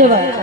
ये बात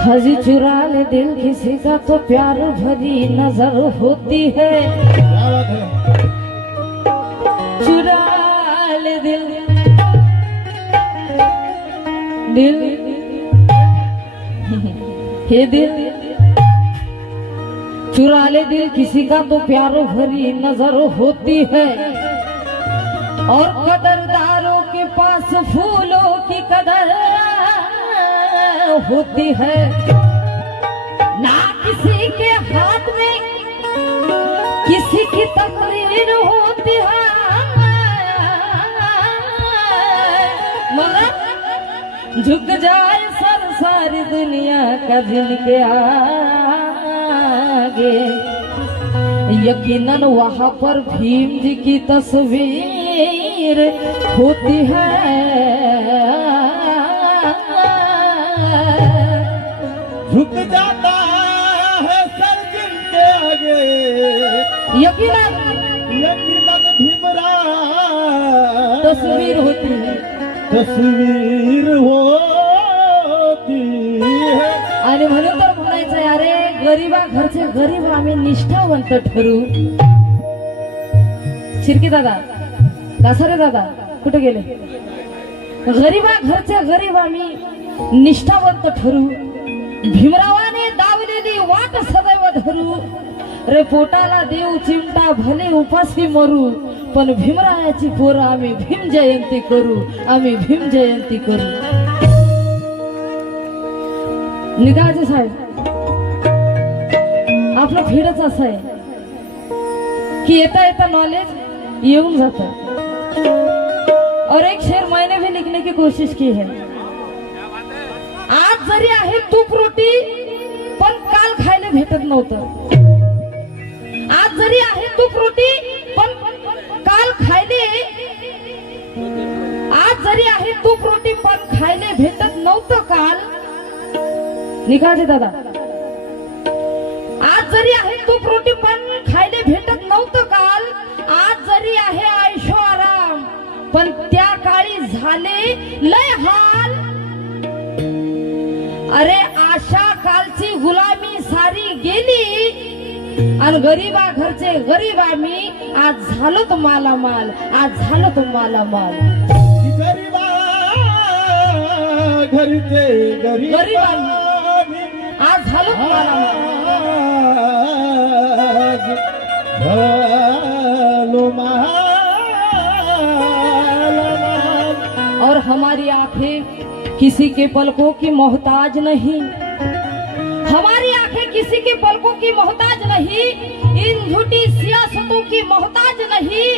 हजी चुरा ले दिल किसी का तो प्यार भरी नजर होती है। चुरा ले दिल दिल हे दिल चुरा ले दिल किसी का तो प्यार भरी नजर होती है। और कदरदारों के पास फूलों की कदर होती है। ना किसी के हाथ में किसी की तकदीर होती है। मगर झुक जाए सर सारी दुनिया का दिल के आगे, यकीनन वहां पर भीम जी की तस्वीर होती है। झुक जाता है सर जिनके आगे, यकीनन भीमराव तस्वीर होती है। तस्वीर होती है। आणि म्हणून तर म्हणायचं अरे गरीबा घरचे गरीब आम्ही निष्ठावंत ठरू। शिर्के दादा कासारे दादा कुठे गेले? गरीबा घरचे गरीब आम्ही निष्ठावंत ठरू। भीमरावाने दावलेली वाट सदैव धरू। रे पोटाला देव चिमटा भले उपासी मरू, पण भीमरायाची पोरं आम्ही भीम जयंती करू। आम्ही भीम जयंती करू। निकाळजे साहेब आपलं फीडच असं आहे की येता येता नॉलेज येऊन जाता। और एक शेर मैंने भी लिखने की कोशिश की है। आज जरी आहे तूप रोटी पण काल खायला भेटत नव्हतं। आज जरी आहे तूप रोटी पण काल खायले, आज जरी आहे तूप रोटी पण खायला भेटत नव्हतं काल। निकाळजे दादा आज जरी आहे तूप रोटी पण खायला भेटत नव्हतं काल। आज जरी आहे आयशो आराम पण त्या काळी झाले लय हाल। अरे आशा कालची गुलामी सारी गेली आणि गरीबा घरचे गरीब आम्ही आज झालो तो मालामाल। आज झालो तो मालामाल। गरीबा घरचे गरीब आम्ही आज झालो तो मालामाल। और हमारी आंखें किसी के पलकों की मोहताज नहीं। हमारी आंखें किसी के पलकों की मोहताज नहीं। इन झूठी सियासतों की मोहताज नहीं।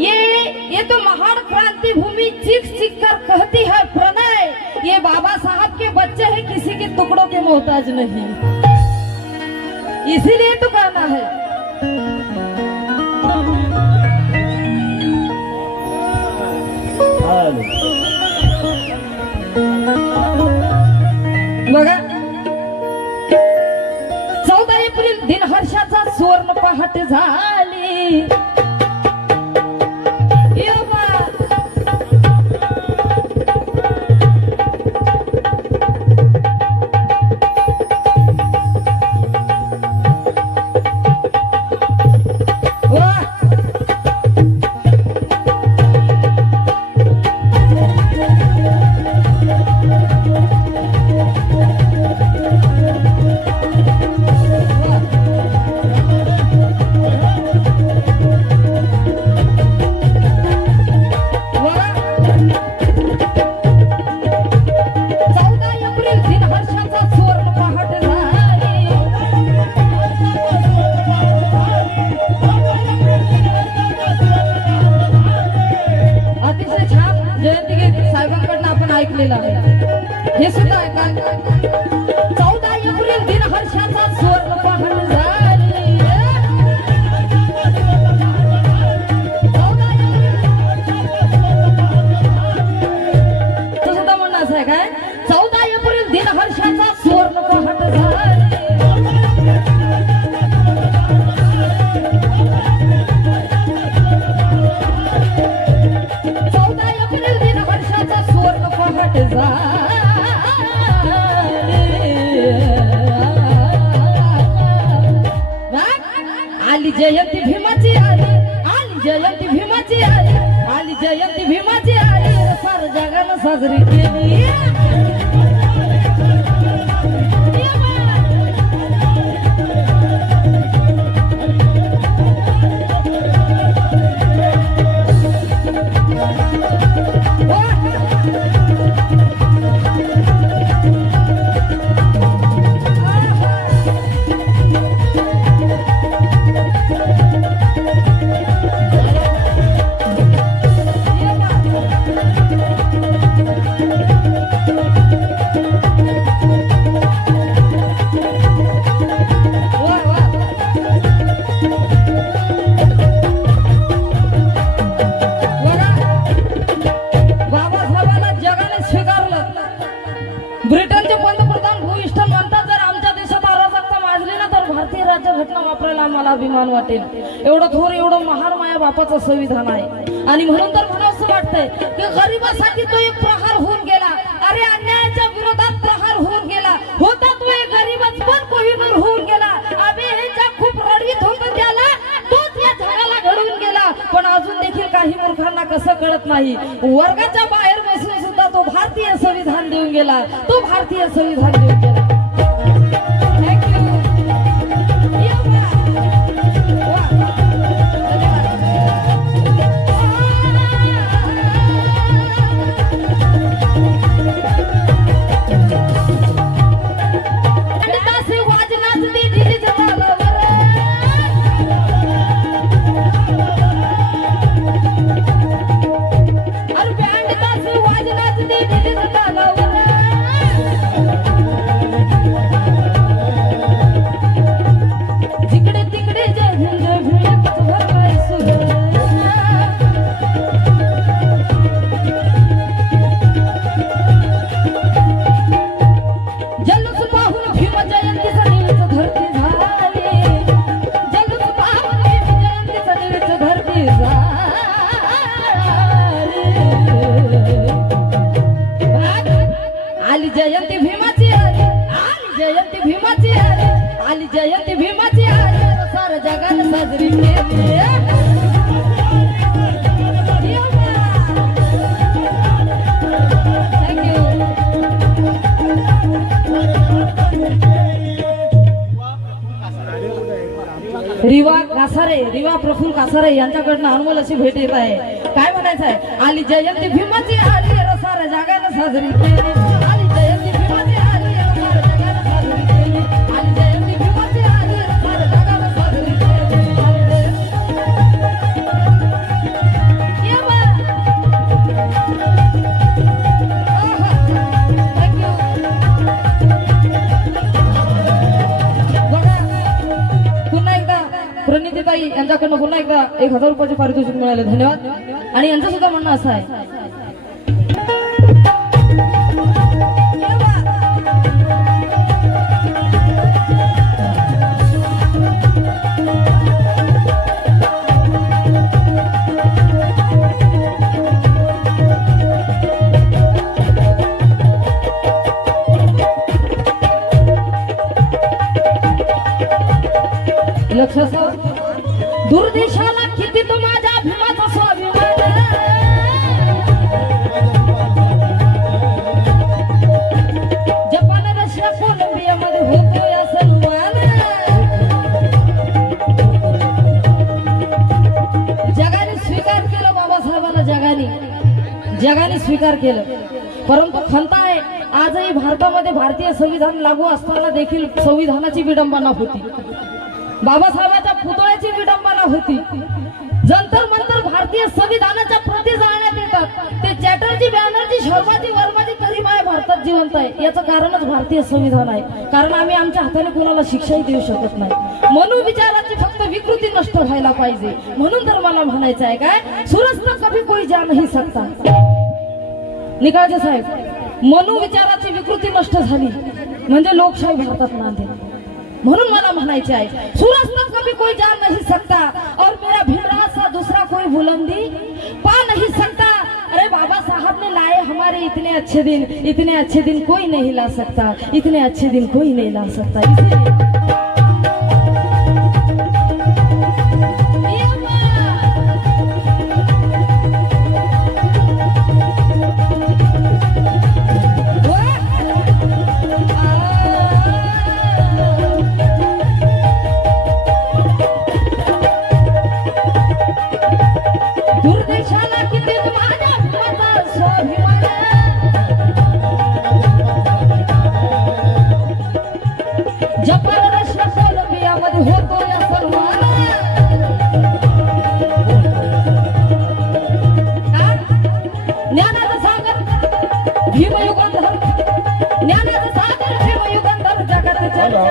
ये तो महान क्रांति भूमि चीख चीख कर कहती है प्रणय। ये बाबा साहब के बच्चे हैं, किसी के टुकड़ों के मोहताज नहीं। इसीलिए तो कहना है बघा 14 एप्रिल दिन हर्षाचा सुवर्ण पहाट झाली। साहेबांकडनं आपण ऐकलेलं आहे. हे सुद्धा ऐका. 14 एप्रिल दिन हर्षाचा सुवर्ण पहाट झाली. 14 तो सुद्धा म्हणणं असं आहे काय. 14 एप्रिल दिन हर्षाचा सुवर्ण पहाट झाली. 14 एप्रिल दिन हर्षाचा सुवर्ण पहाट झाली. आली जयंती भीमाची आली. आली जयंती भीमाची आली. आली जयंती भीमाची आली. सार जगानं साजरी केली. ब्रिटनचे पंतप्रधान भूइष्ठन म्हणतात जर आमच्या देशात अराजकता माजली ना तर भारतीय राज्यघटना वापरायला आम्हाला अभिमान वाटेल. एवढं थोर एवढं महान माया बापाचं संविधान आहे. आणि म्हणून तर मला असं वाटतंय की गरिबासाठी तो एक प्रहार होऊन गेला. अरे अन्यायाच्या विरोधात प्रहार होऊन गेला होता तो एक गरीबच पण कोहिनूर होऊन गेला. अबे हे जग खूप रडवीत होतं त्याला तोच या जगाला घडवून गेला. पण अजून देखील काही मूर्खांना कसं कळत नाही. वर्गाच्या बाहेर बसून सुद्धा तो भारतीय संविधान देऊन गेला. तो भारतीय संविधान देऊन गेला. जयंती भीमाची आली. आली जयंती भीमाची आली. आली जयंती भीमाची आली. सार जगानं साजरी केली. रिवा कासारे, रिवा प्रफुल्ल कासारे यांच्याकडनं अनमोल अशी भेट येत आहे. काय म्हणायचं आहे. आली जयंती भीमाची आली. सार जगानं साजरी केली. आली जयंती भीमाची आली. सार जगानं साजरी केली. आली जयंती भीमाची आली. सार जगानं साजरी केली. ये बा. पुन्हा एकदा प्रणितीताई यांच्याकडनं पुन्हा एकदा 1000 रुपयाचे पारितोषिक मिळाले. धन्यवाद. आणि यांचं सुद्धा म्हणणं असं आहे. लक्षात दुर्देशाला किती तो माझ्या भीमाचा स्वाभिमान. जपान रशिया कोलंबिया मध्ये होतो या सन्मान. जगाने स्वीकार केलं बाबासाहेबांना. जगाने स्वीकार केलं. परंतु खंत आहे आजही भारतामध्ये भारतीय संविधान लागू असताना देखील संविधानाची विडंबना होती. बाबासाहेबांच्या पुतळ्याची विडंबना होती. जंतर मंतर भारतीय संविधानाच्या प्रती जाळण्यात येतात. ते चॅटर्जी बॅनर्जी, शर्माजी, वर्माजी तरी माय भारतात जिवंत आहे. याचं कारणच भारतीय संविधान आहे. कारण आम्ही आमच्या हाताने कोणाला शिक्षाही देऊ शकत नाही. मनु विचाराची फक्त विकृती नष्ट व्हायला पाहिजे. म्हणून तर मला म्हणायचं आहे काय, सूरज तर कभी कोई जा नहीं सकता. निकाळजे साहेब, मनु विचाराची विकृती नष्ट झाली म्हणजे लोकशाही भारतात नांदेल. म्हणून मला म्हणायचे आहे, सूरज तक कभी कोई जा नहीं सकता और मेरा भीमराज सा दूसरा कोई बुलंदी पा नहीं सकता. अरे बाबा साहब ने लाए हमारे इतने अच्छे दिन कोई नहीं ला सकता, इतने अच्छे दिन कोई नहीं ला सकता. इसीलिए दुर्देशाला किती माझ्या मता स्वाभिमान, जपान, रशिया, कोलंबियामध्ये होतो या सन्मान. ज्ञानाचा सागर भीमयुगंधर, ज्ञानाचा सागर भीमयुगंधर जगात चर्चा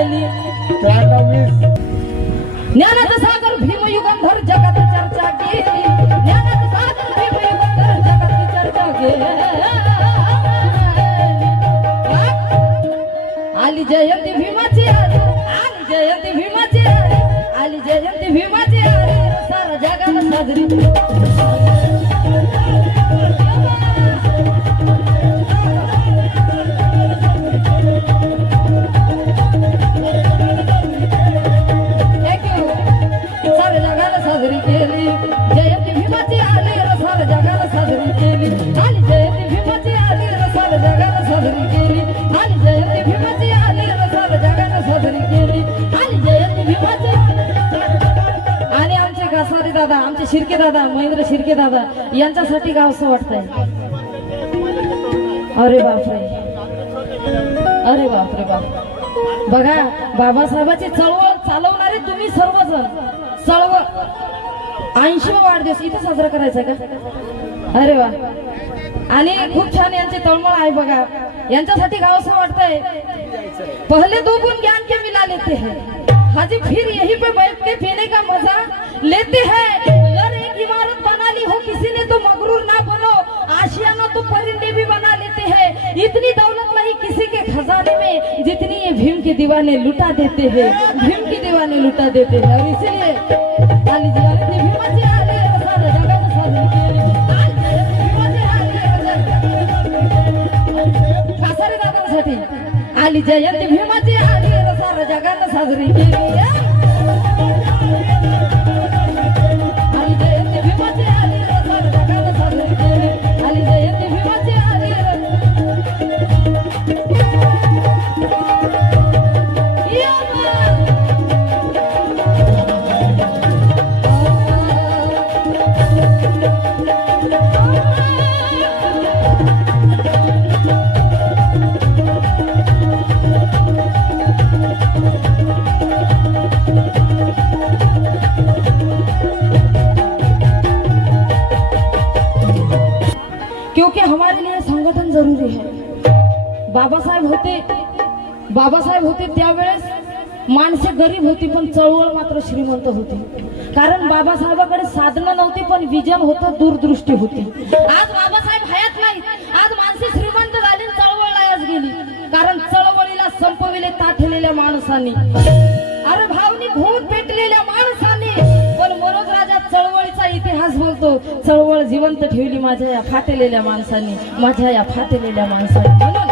आली. ज्ञानाचा सागर भीमयुगंधर जगात चर्चा केली. ज्ञानाचा सागर भीमयुगंधर जगात चर्चा केली. आली जयंती भीमाची आली, आली जयंती भीमाची आली, आली जयंती भीमाची आली, सारा जगाला साजरी. साजरी केली जयंती भीमाची आली, रसाल जगाला साजरी केली. आली जयंती भीमाची आली, रसाल जगाला साजरी केली. आली जयंती भीमाची आली, रसाल जगाला साजरी केली. आली जयंती भीमाची. आणि आमचे गासारे दादा, आमचे शिर्के दादा, महेंद्र शिर्के दादा यांच्यासाठी गावसं वाटतंय. अरे बापरे, अरे बापरे बाप. बघा, बाबासाहेबांची चळवळ चालवणारे तुम्ही सर्वजण. चळवळ 80वा वाढदिवस इथे साजरा करायचा का? अरे वा. आणि खूप छान यांचे तळमळ आहे बघा. यांच्यासाठी गावसं वाटतंय. पहले 2 गुण ज्ञान के मिला लेते हैं, हाजी फिर यहीं पे बैठ के पीने का मजा लेते हैं. अगर एक इमारत बना ली हो किसी ने तो मगरूर ना बनो, आशियाना तो परिंदे भी बना लेते हैं. इतनी दौलत नहीं किसी के खजाने में जितनी ये भीम के दीवाने लुटा देते हैं, भीम के दीवाने लुटा देते हैं. और इसलिए आली जयंती भीमाची आली, रसाल जगाला साजरी केली. आली जयंती भीमाची आली, कासारे दादांसाठी आली जयंती भीमाची आली, रसाल जगाला साजरी केली. आली जयंती भीमाची आली, रसाल जगाला साजरी केली. आली जयंती भीमाची आली. क्योंकि हमारे लिए संगठन जरूरी है. बाबासाहेब होते त्यावेळेस माणसे गरीब होती पण चळवळ मात्र श्रीमंत होती. कारण बाबासाहेबांकडे साधनं नव्हती पण विजन होतं, दूरदृष्टी होती. आज बाबासाहेब हयात नाहीत. आज माणसे श्रीमंत झाली, चळवळ लायच गेली. कारण चळवळीला संपविले ताठलेल्या माणसांनी, अरे भावनी घोट पेटलेल्या माणसांनी. पण मनोज राजा चळवळीचा इतिहास बोलतो, चळवळ जिवंत ठेवली माझ्या या फाटलेल्या माणसांनी, माझ्या या फाटलेल्या माणसांनी. म्हणून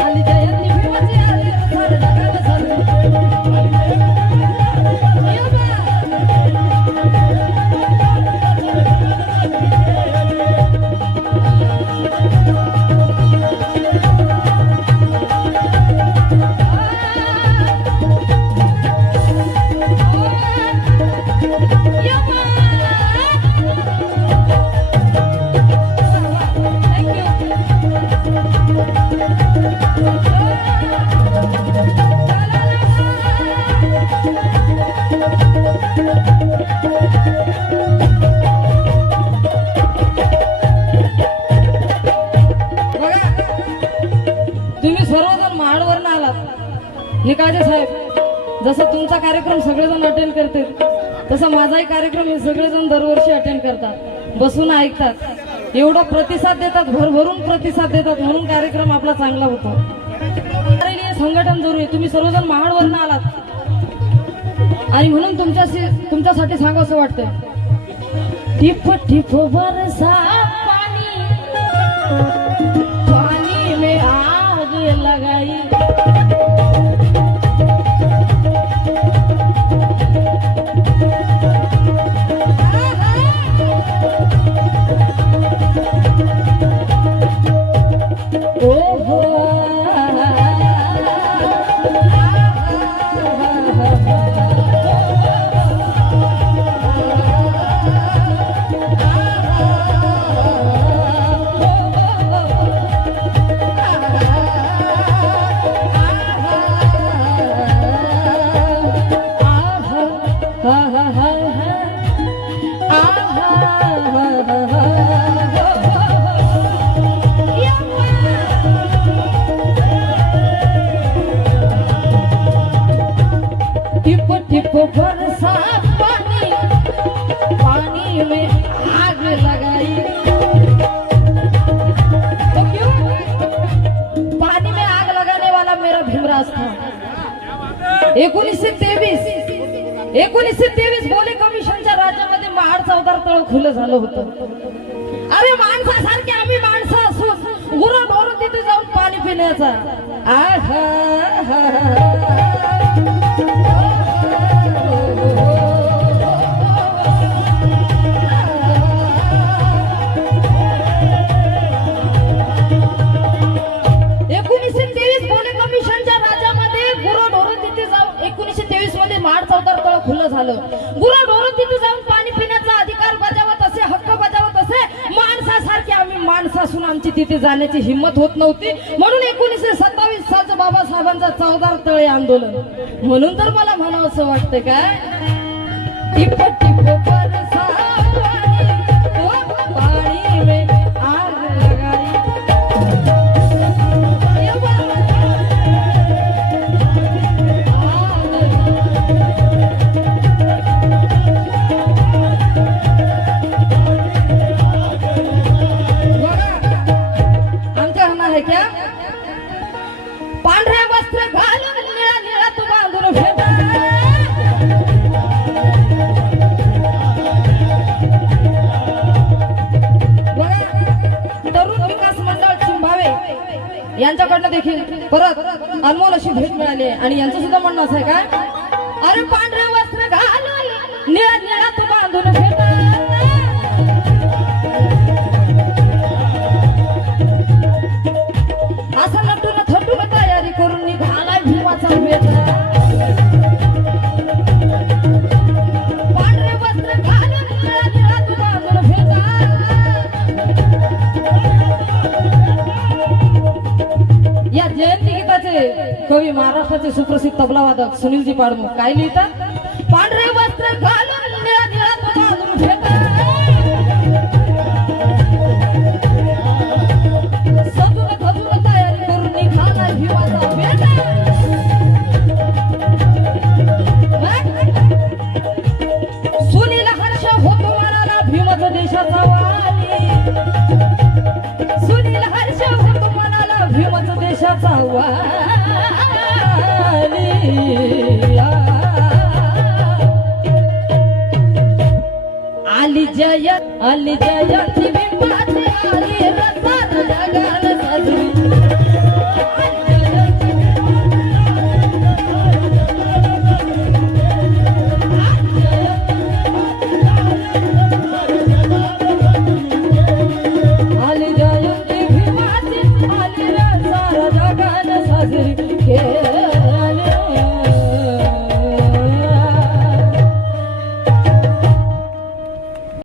आली जयंती भीमाची आली, रसाल जगाला साजरी केली. Thank you. राजे साहेब, जसं तुमचा कार्यक्रम सगळेजण अटेंड करते तसं माझाही कार्यक्रम हे सगळेजण दरवर्षी अटेंड करतात, बसून ऐकतात, एवढा प्रतिसाद देतात, भरभरून प्रतिसाद देतात, म्हणून कार्यक्रम आपला चांगला होतो. संघटन जरूर आहे. तुम्ही सर्वजण महाडवरून आलात आणि म्हणून तुमच्यासाठी सांगावं वाटतंय. टिप टिप बरसा पानी, पानी में आग लगाई. टिप टिप बरसा पानी, पानी में आग लगाई. तो क्यों? पानी में आग लगाने वाला मेरा भीमराज था. 1923 बोले कमिशनच्या राज्यामध्ये महाड चौदार तळ खुलं झालं होतं. अरे माणसासारखे आम्ही माणसं असून गुरं ढोरं तिथे जाऊन पाणी पिण्याचा. महाड चौदार तळ खुलं झालं. गुरं ढोरं तिथे जाऊन पाणी पिण्याचा अधिकार बजावत असे, हक्क बजावत असे. माणसासारखे आम्ही माणसं असून आमची तिथे जाण्याची हिंमत होत नव्हती. म्हणून 1927 सालचं बाबासाहेबांचा चौदार तळे आंदोलन. म्हणून तर मला म्हणावं असं वाटतं काय, टिप टिप बरसा पानी, पानी में आग लगाई. क्या पांढऱ्या वस्त्र घालून निळा निळा तू बांधून फेटा. तरुण विकास मंडळ चिंभावे यांच्याकडनं देखील परत अनमोल अशी भेट मिळाली आणि यांचं सुद्धा म्हणणं असं आहे काय, अरे पांढऱ्या वस्त्र घालून निळा निळा तू बांधून फेटा. असं नटून थटून तयारी करून निघालाय भीमाचा बेटा. पांढरे वस्त्र घालून निळा निळा तू बांधून फेटा. या जयंती गीताचे कवी महाराष्ट्राचे सुप्रसिद्ध तबलावादक सुनीलजी पाडमुख काय लिहितात, पांढरे वस्त्र घालून निळा निळा तू बांधून फेटा. सुनील हर्ष होतो मनाला भीमच देशाचा वाली. सुनील हर्ष होतो मनाला भीमच देशाचा वाली. आली जयंती भीमाची आली रथ.